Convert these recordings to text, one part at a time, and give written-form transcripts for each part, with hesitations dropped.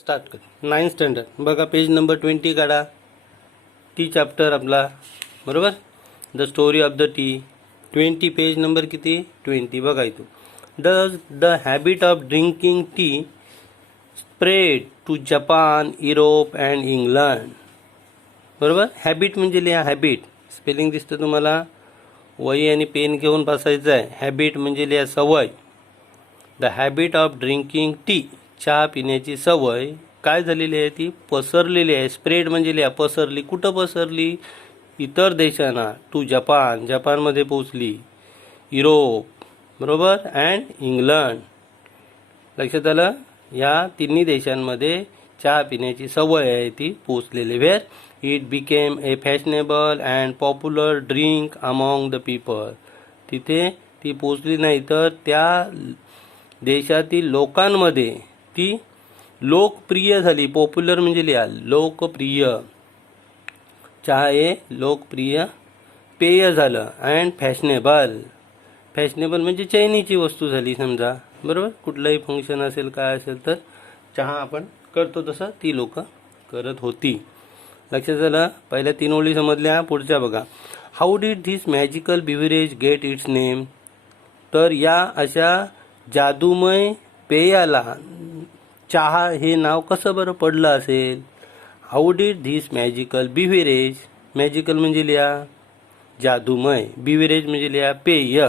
Start कर. 9th standard बघा, page number 20 काढा. टी चॅप्टर आपला, बरोबर. The story of the tea. 20 page number किती 20. बघा इथं. Does the habit of drinking tea spread to Japan, Europe and England. बरोबर. हॅबिट म्हणजे लिहा. हॅबिट स्पेलिंग दिसतं तुम्हाला. वही आणि पेन घेऊन बसायचं आहे. हॅबिट म्हणजे लिहा सवय. The habit of drinking T, चहा पिण्याची सवय काय झालेली आहे, ती पसरलेली आहे. स्प्रेड म्हणजे लिहा पसरली. कुठं पसरली? इतर देशांना. टू जपान, जपानमध्ये पोचली. युरोप, बरोबर, अँड इंग्लंड. लक्षात आलं. या तिन्ही देशांमध्ये चहा पिण्याची सवय आहे ती पोचलेली. Where it became a fashionable and popular drink among the people. तिथे ती पोचली नाही तर त्या देशातील लोकांमध्ये ती लोकप्रिय झाली. पॉप्युलर म्हणजे लिहा लोकप्रिय. चहा हे लोकप्रिय पेय झालं. अँड फॅशनेबल, फॅशनेबल म्हणजे चैनीची वस्तू झाली समजा. बरोबर. कुठलंही फंक्शन असेल काय असेल तर चहा आपण करतो तसं ती लोक करत होती. लक्षात आलं. पहिल्या 3 ओळी समजल्या. पुढच्या बघा. How did this magical beverage get its name. तर या अशा जादूमय पेयाला चहा हे नाव कसं बरं पडलं असेल. How did this magical beverage. Magical म्हणजे लिहा जादूमय. बिव्हरेज म्हणजे लिहा पेय.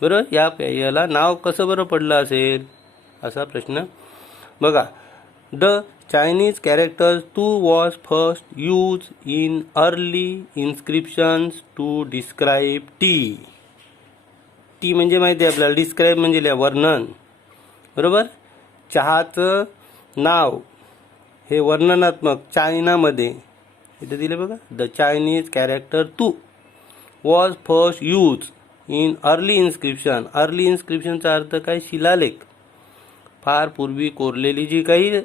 बरोबर. या पेयाला नाव कसं बरं पडलं असेल असा प्रश्न. बघा. The Chinese character tu was first use in early inscriptions to describe tea. Tea म्हणजे माहिती आहे आपल्याला. डिस्क्राईब म्हणजे लिहा वर्णन. बरोबर. चहाचं नाव हे वर्णनात्मक. चायनामध्ये इथे दिले बघा. The Chinese character tu was first use in early inscription. Early इन्स्क्रिप्शनचा अर्थ काय? शिलालेख. फार पूर्वी कोरलेली जी काही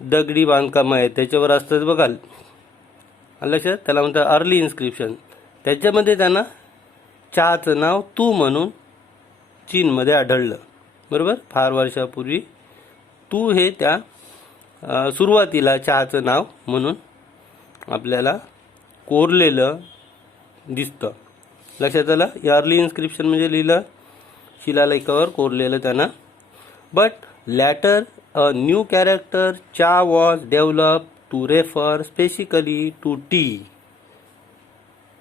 दगडी बांधकामं आहेत त्याच्यावर असतात बघाल लक्षात. त्याला म्हणतात अर्ली इन्स्क्रिप्शन. त्याच्यामध्ये त्यांना चहाचं नाव तू म्हणून चीनमध्ये आढळलं. बरोबर. फार वर्षापूर्वी तू हे त्या सुरुवातीला चहाचं नाव म्हणून आपल्याला कोरलेलं दिसतं. लक्षात आलं. अर्ली इन्स्क्रिप्शन म्हणजे लिहिलं शिलालेखावर कोरलेलं त्यांना. But later a new character cha was develop to refer specifically to tea.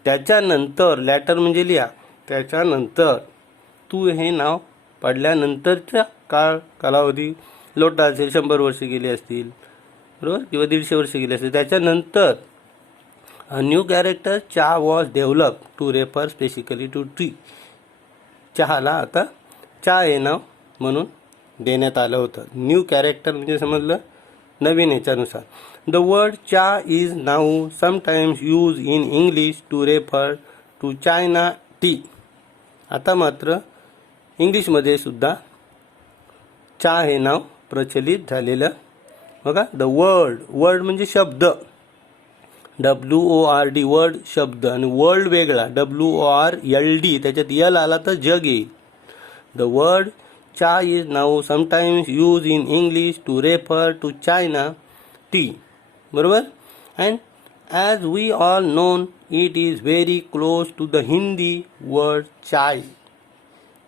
त्याच्यानंतर लॅटर म्हणजे लिहा त्याच्यानंतर. तू हे नाव पडल्यानंतरचा कालावधी लोटा असेल. 100 वर्ष गेली असतील. बरोबर. किंवा 150 वर्ष गेली असतील. त्याच्यानंतर new character cha was develop to refer specifically to tea. चहाला आता चा हे नाव म्हणून देण्यात आलं होतं. न्यू कॅरेक्टर म्हणजे समजलं नवीन याच्यानुसार. The word cha is now sometimes use in English to refer to China tea. आता मात्र इंग्लिशमध्ये सुद्धा चा हे नाव प्रचलित झालेलं बघा. द वर्ड म्हणजे शब्द. WORD वर्ड शब्द. आणि वर्ल्ड वेगळा WORLD. त्याच्यात यल आला तर जग येईल. The word cha is now sometimes use in English to refer to China tea. बरोबर. And as we all known it is very close to the Hindi word chai.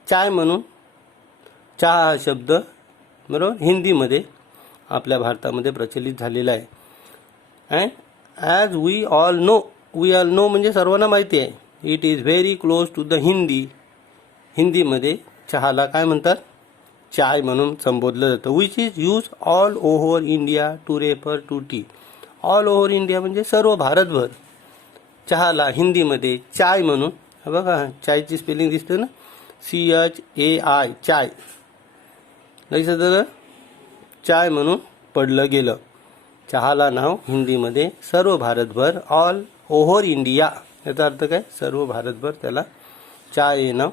चाय म्हणून चहा हा शब्द बरोबर हिंदीमध्ये आपल्या भारतामध्ये प्रचलित झालेला आहे. And as we all know. We all know म्हणजे सर्वांना माहिती आहे. It is very close to the Hindi. हिंदीमध्ये चहाला काय म्हणतात? चाय म्हणून संबोधलं जातं. Which is use all over India to refer to tea. All over India म्हणजे सर्व भारतभर चहाला हिंदीमध्ये चाय म्हणून. बघा चायची स्पेलिंग दिसते ना CHAI चाय. लक्षात आलं. चाय म्हणून पडलं गेलं. चहाला नाव हिंदीमध्ये सर्व भारतभर ऑल ओव्हर इंडिया. याचा अर्थ काय? सर्व भारतभर त्याला चाय हे नाव.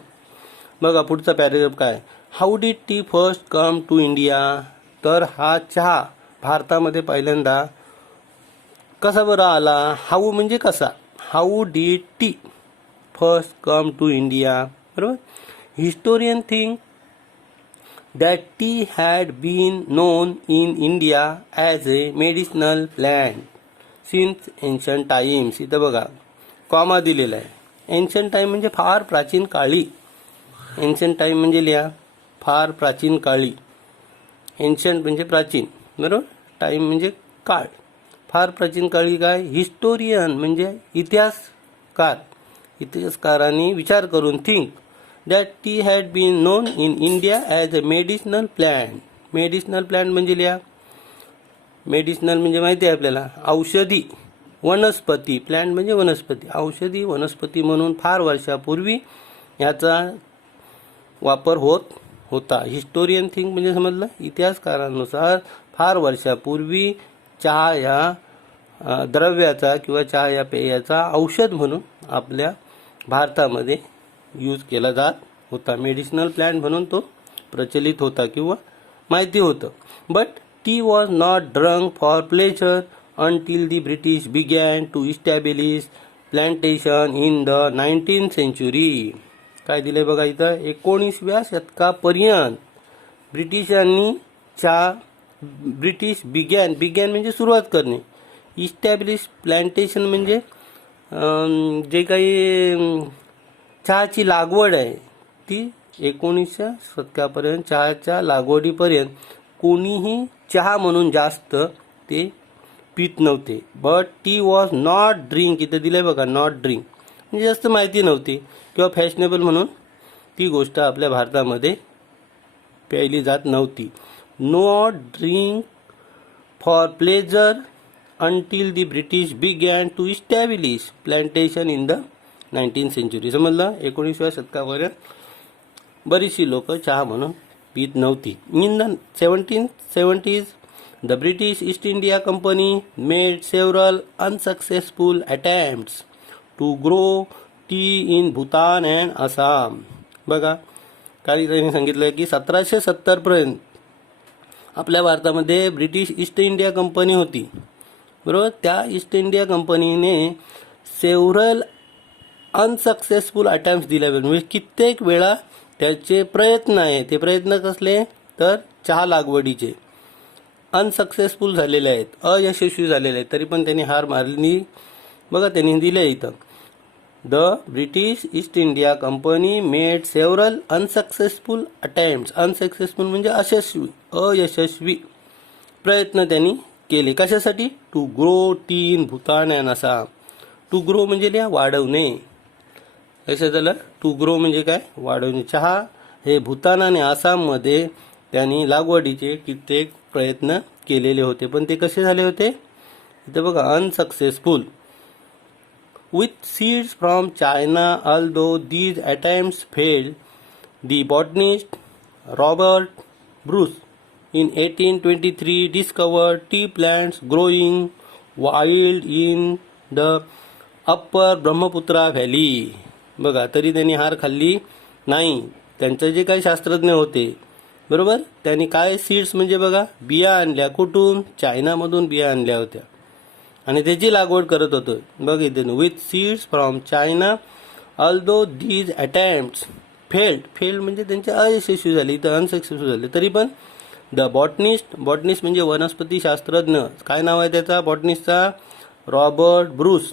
बघा पुढचा पॅरेग्राफ काय. How did tea first come to India. तर हा चहा भारतामध्ये पहिल्यांदा कसा बरं आला. हाऊ म्हणजे कसा. How did tea first come to India. बरोबर. Historian think that tea had been known in India as a medicinal plant since ancient times. इथं बघा कॉमा दिलेला आहे. एन्शंट टाईम म्हणजे फार प्राचीन काळी. एन्शंट टाईम म्हणजे लिहा फार प्राचीन काळी. एन्शंट म्हणजे प्राचीन, बरोबर. टाईम म्हणजे काळ. फार प्राचीन काळी काय? हिस्टोरियन म्हणजे इतिहासकार. इतिहासकारांनी विचार करून think that tea had been known in India as a medicinal plant. Medicinal plant म्हणजे लिहा. मेडिसिनल म्हणजे माहिती आहे आपल्याला औषधी वनस्पती. प्लॅन्ट म्हणजे वनस्पती. औषधी वनस्पती म्हणून फार वर्षापूर्वी ह्याचा वापर होत होता. हिस्टोरियन थिंक म्हणजे समजलं इतिहासकारांनुसार फार वर्षापूर्वी चहा या द्रव्याचा किंवा चहा या पेयाचा औषध म्हणून आपल्या भारतामध्ये यूज केला जात होता. मेडिसिनल प्लॅन्ट म्हणून तो प्रचलित होता किंवा माहिती होतं. But T was not drunk for pleasure until the British began to establish plantation in the 19th century. काय दिले बघा इथं 19व्या शतकापर्यंत ब्रिटिशांनी ब्रिटिश बिगॅन म्हणजे सुरुवात करणे. इस्टॅब्लिश प्लांटेशन म्हणजे जे काही चहाची लागवड आहे ती 19व्या शतकापर्यंत चहाच्या लागवडीपर्यंत कोणीही चहा म्हणून जास्त ते पीत नव्हते. But T was not drink. इथं दिलंय बघा नॉट ड्रिंक म्हणजे जास्त माहिती नव्हती किंवा फॅशनेबल म्हणून ती गोष्ट आपल्या भारतामध्ये प्यायली जात नव्हती. Not drink for pleasure until the British began to establish plantation in the 19th century. समजलं. 19व्या शतकापर्यंत बरीचशी लोक चहा म्हणून पीत नव्हती. In the 1770s the British East India Company made several unsuccessful attempts to grow tea in Bhutan and Assam. बघा काही त्यांनी सांगितलं की 1770 पर्यंत आपल्या भारतामध्ये ब्रिटिश ईस्ट इंडिया कंपनी होती, बरोबर. त्या ईस्ट इंडिया कंपनीने सेव्हरल अनसक्सेसफुल अटेम्प्ट्स दिल्या, म्हणजे कित्येक वेळा त्याचे प्रयत्न आहे. ते प्रयत्न कसले तर चहा लागवडीचे अनसक्सेसफुल झालेले आहेत, अयशस्वी झालेले आहेत. तरी पण त्यांनी हार मारली. बघा त्यांनी दिले इथं the British East India company made several unsuccessful attempts. Unsuccessful म्हणजे अयशस्वी प्रयत्न त्यांनी केले. कशासाठी? To grow tea in Bhutan and Assam. To grow म्हणजे लिहा वाढवणे. लक्षात झालं. टू ग्रो म्हणजे काय? वाढवणे. चहा हे भूतान आणि आसाममध्ये त्यांनी लागवडीचे कित्येक प्रयत्न केलेले होते, पण ते कसे झाले होते? इथे बघा unsuccessful. With seeds from China although these attempts failed, the botanist Robert Bruce in 1823 discovered tea plants growing wild in the upper Brahmaputra valley. बघा तरी त्यांनी हार खाल्ली नाही. त्यांचे जे काही शास्त्रज्ञ होते, बरोबर, त्यांनी काय सीड्स म्हणजे बघा बिया आणल्या. कुठून? चायनामधून बिया आणल्या होत्या आणि त्याची लागवड करत होतो. बघ इथे with seeds from China although these attempts failed म्हणजे त्यांचे अयशस्वी झाले, इथं अनसक्सेसफुल झाले. तरी पण द बॉटनिस्ट म्हणजे वनस्पती शास्त्रज्ञ, काय नाव आहे त्याचा बॉटनिस्टचा? रॉबर्ट ब्रूस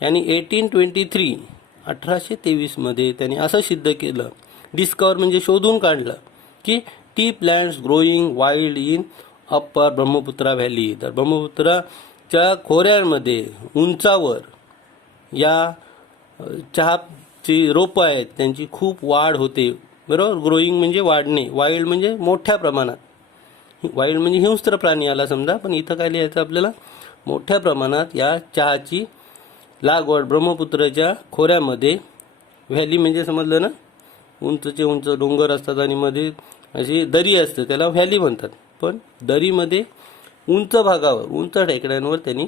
यांनी 1823 मध्ये त्यांनी असं सिद्ध केलं, डिस्कवर म्हणजे शोधून काढलं की T plants growing wild in upper Brahmaputra valley. तर ब्रह्मपुत्राच्या खोऱ्यांमध्ये उंचावर या चहाची रोपं आहेत त्यांची खूप वाढ होते, बरोबर. ग्रोईंग म्हणजे वाढणे, वाईल्ड म्हणजे मोठ्या प्रमाणात. वाईल्ड म्हणजे हिंस्त्र प्राणी आला समजा, पण इथं काय लिहायचं आपल्याला? मोठ्या प्रमाणात या चहाची लागवड ब्रह्मपुत्राच्या खोऱ्यामध्ये. व्हॅली म्हणजे समजलं ना, उंचचे उंच डोंगर असतात आणि मध्ये अशी दरी असते, त्याला व्हॅली म्हणतात. पण दरीमध्ये उंच भागावर उंच टेकड्यांवर त्यांनी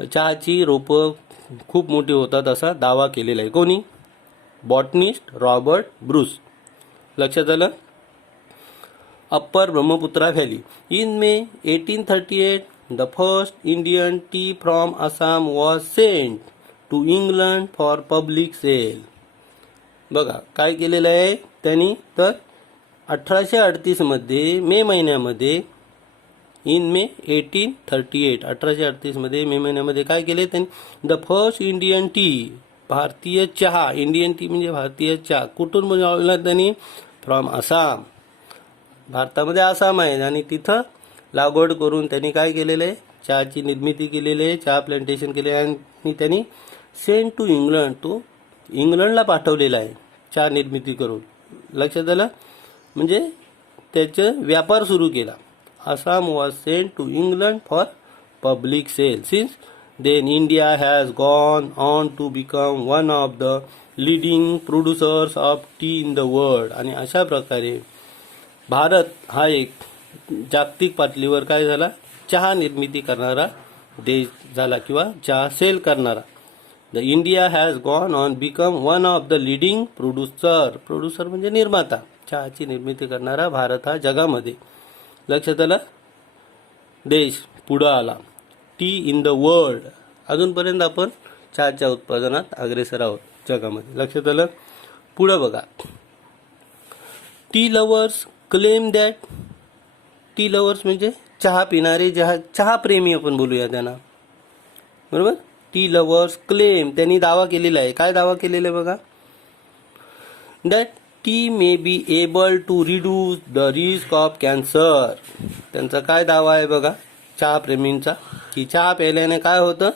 चहाची रोपं खूप मोठी होतात असा दावा केलेला आहे. कोणी? Botanist Robert Bruce. लक्षात आलं. Upper Brahmaputra valley. In May 1838 the first Indian tea from Assam was sent to England for public sale. बघा काय केलेलं आहे त्यांनी, तर 1838 मध्ये मे महिन्यामध्ये इन मे 1838 1838 मध्ये मे महिन्यामध्ये काय केले त्यांनी, द फर्स्ट इंडियन टी, भारतीय चहा, इंडियन टी म्हणजे भारतीय चहा कुठून बनवला त्यांनी, फ्रॉम आसाम, भारतामध्ये आसाम आहे आणि तिथं लागवड करून त्यांनी काय केलेलं आहे, चहाची निर्मिती केलेली आहे, चहा प्लांटेशन केले आणि त्यांनी सेंड टू इंग्लंड, तो इंग्लंडला पाठवलेला आहे चहा निर्मिती करून. लक्षात आलं, म्हणजे त्याचं व्यापार सुरू केला. Assam was sent to England for public sale. Since then India has gone on to become one of the leading producers of tea in the world. आणि अशा प्रकारे भारत हा एक जागतिक पातळीवर काय झाला, चहा निर्मिती करणारा देश झाला किंवा चहा सेल करणारा. The India has gone on become one of the leading producer म्हणजे निर्माता, चहाची निर्मिती करणारा भारत हा जगामध्ये, लक्षात आलं, देश पुढं आला. टी इन द वर्ल्ड, अजूनपर्यंत आपण चहाच्या उत्पादनात अग्रेसर आहोत जगामध्ये. लक्षात आलं. पुढं बघा, T lovers claim that, T lovers म्हणजे चहा पिणारे, चहा प्रेमी आपण बोलूया त्यांना, बरोबर. टी लवर्स क्लेम, त्यांनी दावा केलेला आहे. काय दावा केलेला आहे बघा, that tea may be able to reduce the risk of cancer. त्यांचा काय दावा आहे बघा चहा प्रेमींचा, की चहा प्यायल्याने काय होतं,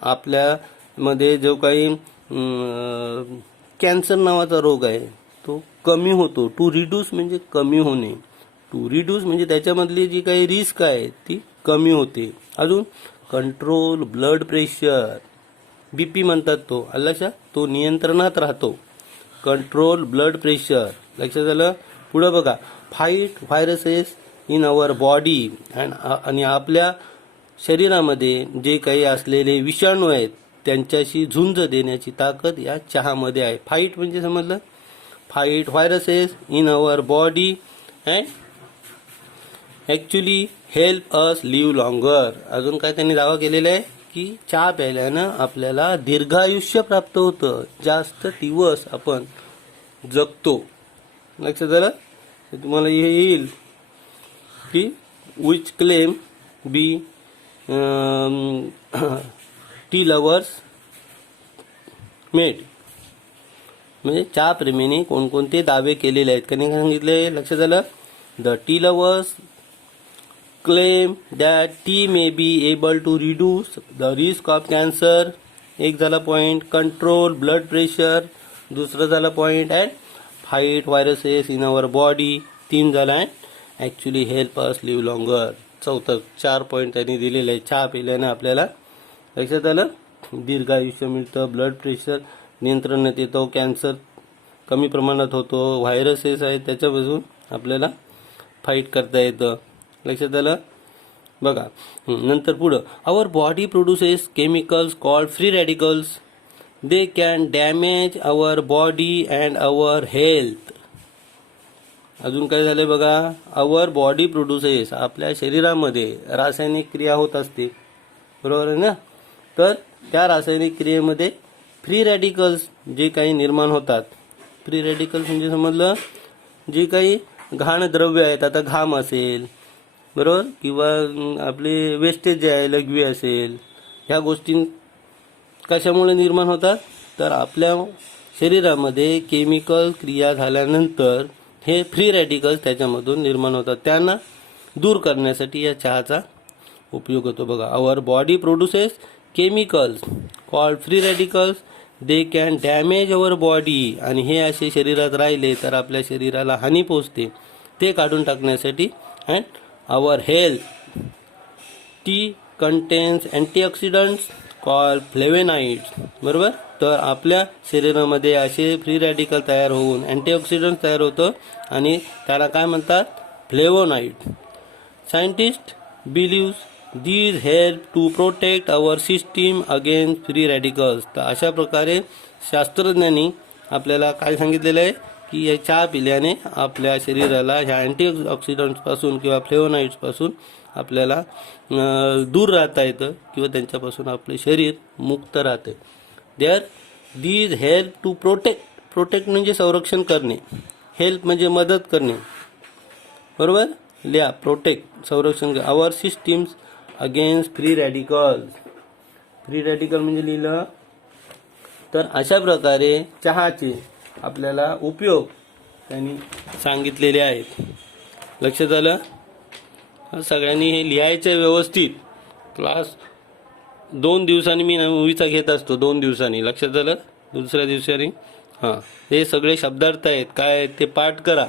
आपल्यामध्ये जो काही कॅन्सर नावाचा रोग आहे तो कमी होतो. टू रिड्यूस म्हणजे कमी होणे, टू रिड्यूस म्हणजे त्याच्यामधली जी काही रिस्क आहे ती कमी होते. अजून कंट्रोल ब्लड प्रेशर, बीपी म्हणतात तो, लक्षात, तो नियंत्रणात राहतो. कंट्रोल ब्लड प्रेशर, लक्षात आलं. पुढं बघा, fight viruses in our body, आणि आपल्या शरीरामध्ये जे काही असलेले विषाणू आहेत त्यांच्याशी झुंज देण्याची ताकद या चहामध्ये आहे. फाईट म्हणजे समजलं, fight viruses in our body and actually help us live longer. अजून काय त्यांनी दावा केलेला आहे की चहा प्यायल्यानं आपल्याला दीर्घायुष्य प्राप्त होतं, जास्त दिवस आपण जगतो. लक्षात आलं. तुम्हाला हे येईल की which claim be tea lovers made, म्हणजे चहा प्रेमीने कोणकोणते दावे केलेले आहेत त्यांनी सांगितले. लक्षात आलं. The tea lovers claim that tea may be able to reduce the risk of cancer, एक झाला पॉईंट. कंट्रोल ब्लड प्रेशर दुसरं झालं point. And fight viruses in our body तीन झाला. And actually help us live longer चौथं. 4 point त्यांनी दिलेले आहे. चहा पिल्याने आपल्याला, लक्षात आलं, दीर्घायुष्य मिळतं, ब्लड प्रेशर नियंत्रणात येतो, कॅन्सर कमी प्रमाणात होतो, व्हायरसेस आहेत त्याच्यापासून आपल्याला फाईट करता येतं. लक्षात आलं. बघा नंतर पुढं, our body produces chemicals called free radicals, they can damage our body and our health. अजून काय झालंय बघा, आवर बॉडी प्रोड्युसेस, आपल्या शरीरामध्ये रासायनिक क्रिया होत असते, बरोबर आहे ना. तर त्या रासायनिक क्रियेमध्ये फ्री रॅडिकल्स जे काही निर्माण होतात, फ्री रॅडिकल्स म्हणजे समजलं, जे काही घाण द्रव्य आहेत, आता घाम असेल, बरोबर, किंवा आपले वेस्टेज जे आहे लघवी असेल, ह्या गोष्टी कशामुळे निर्माण होतात, तर आपल्या शरीरामध्ये केमिकल क्रिया झाल्यानंतर हे फ्री रॅडिकल्स त्याच्यामधून निर्माण होतात. त्यांना दूर करण्यासाठी या चहाचा उपयोग होतो. बघा, our body produces chemicals called free radicals, they can damage our body, आणि हे असे शरीरात राहिले तर आपल्या शरीराला हानी पोचते, ते काढून टाकण्यासाठी. And our health, tea contains antioxidants called flavonoids, बरोबर. तर आपल्या शरीरामध्ये असे फ्री रॅडिकल तयार होऊन अँटीऑक्सिडंट तयार होतं आणि त्याला काय म्हणतात, flavonoid. Scientist believes these help to protect our system against free radicals. तर अशा प्रकारे शास्त्रज्ञांनी आपल्याला काय सांगितलेलं आहे की या चहा पिल्याने आपल्या शरीराला ह्या अँटीऑक्सिडंट्सपासून किंवा फ्लेवोनाइड्सपासून आपल्याला दूर राहता येतं किंवा त्यांच्यापासून आपले शरीर मुक्त राहते. दीज हेल्प टू प्रोटेक्ट म्हणजे संरक्षण करणे, हेल्प म्हणजे मदत करणे, बरोबर लिहा. प्रोटेक्ट संरक्षण our systems against free radicals. Free radical म्हणजे लिहिलं तर अशा प्रकारे चहाचे आपल्याला उपयोग त्यांनी सांगितलेले आहेत. लक्षात आलं. सगळ्यांनी हे लिहायचं व्यवस्थित. क्लास 2 दिवसांनी मी मूवीचा घेत असतो, 2 दिवसांनी. लक्षात आलं. दुसऱ्या दिवशी हे सगळे शब्दार्थ आहेत काय आहेत ते पाठ करा.